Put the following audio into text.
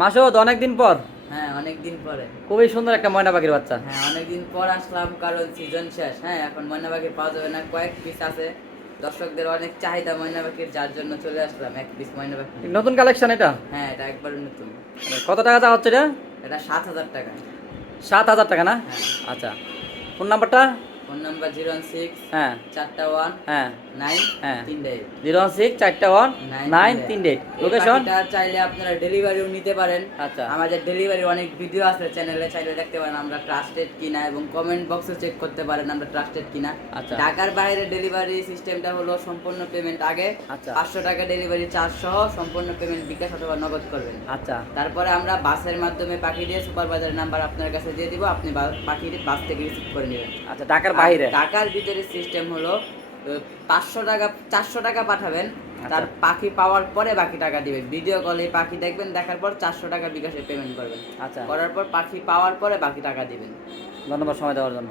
মাসুদ, অনেকদিন পর। হ্যাঁ, অনেকদিন পরে। খুবই সুন্দর একটা ময়না পাখির বাচ্চা। হ্যাঁ, অনেকদিন পর আসলাম, কারণ সিজন শেষ। হ্যাঁ, এখন ময়না পাখি পাওয়া যাবে না, কয়েক পিস আছে। দর্শকদের অনেক চাহিদা ময়না পাখির, যার জন্য চলে আসলাম এক পিস ময়না পাখি নিয়ে। নতুন কালেকশন এটা? হ্যাঁ, এটা একবার নতুন। কত টাকা চাওয়া হচ্ছে এটা? এটা 7,000 টাকা। 7,000 টাকা না? হ্যাঁ। আচ্ছা, ফোন নাম্বারটা? ফোন নাম্বার 016 হ্যাঁ 41 হ্যাঁ 9 হ্যাঁ 38। 06419338। লোকেশন? চাইলে আপনারা ডেলিভারিও নিতে পারেন। আচ্ছা আমাদের ডেলিভারি অনেক ভিডিও আছে চ্যানেলে, চাইলে দেখতে পারেন আমরা ট্রাস্টেড কিনা, এবং কমেন্ট বক্সে চেক করতে পারেন আমরা ট্রাস্টেড কিনা। আচ্ছা। ঢাকার বাইরে ডেলিভারি সিস্টেমটা হলো সম্পূর্ণ পেমেন্ট আগে। আচ্ছা। 500 টাকা ডেলিভারি চার্জ সহ সম্পূর্ণ পেমেন্ট বিকাশ অথবা নগদ করবেন। আচ্ছা। তারপরে আমরা বাসের মাধ্যমে পাখি দিয়ে সুপারভাইজারের নাম্বার আপনার কাছে দিয়ে দিব, আপনি পাখি বাস থেকে রিসিভ করে নেবেন। আচ্ছা, ঢাকার বাইরে? ঢাকার ভিতরে সিস্টেম হলো 500 টাকা 400 টাকা পাঠাবেন, আচ্ছা। তার পাখি পাওয়ার পরে বাকি টাকা দিবেন। ভিডিও কলে পাখি দেখবেন, দেখার পর 400 টাকা বিকাশে পেমেন্ট করবেন। আচ্ছা। করার পর পাখি পাওয়ার পরে বাকি টাকা দিবেন। ধন্যবাদ সময় দেওয়ার জন্য।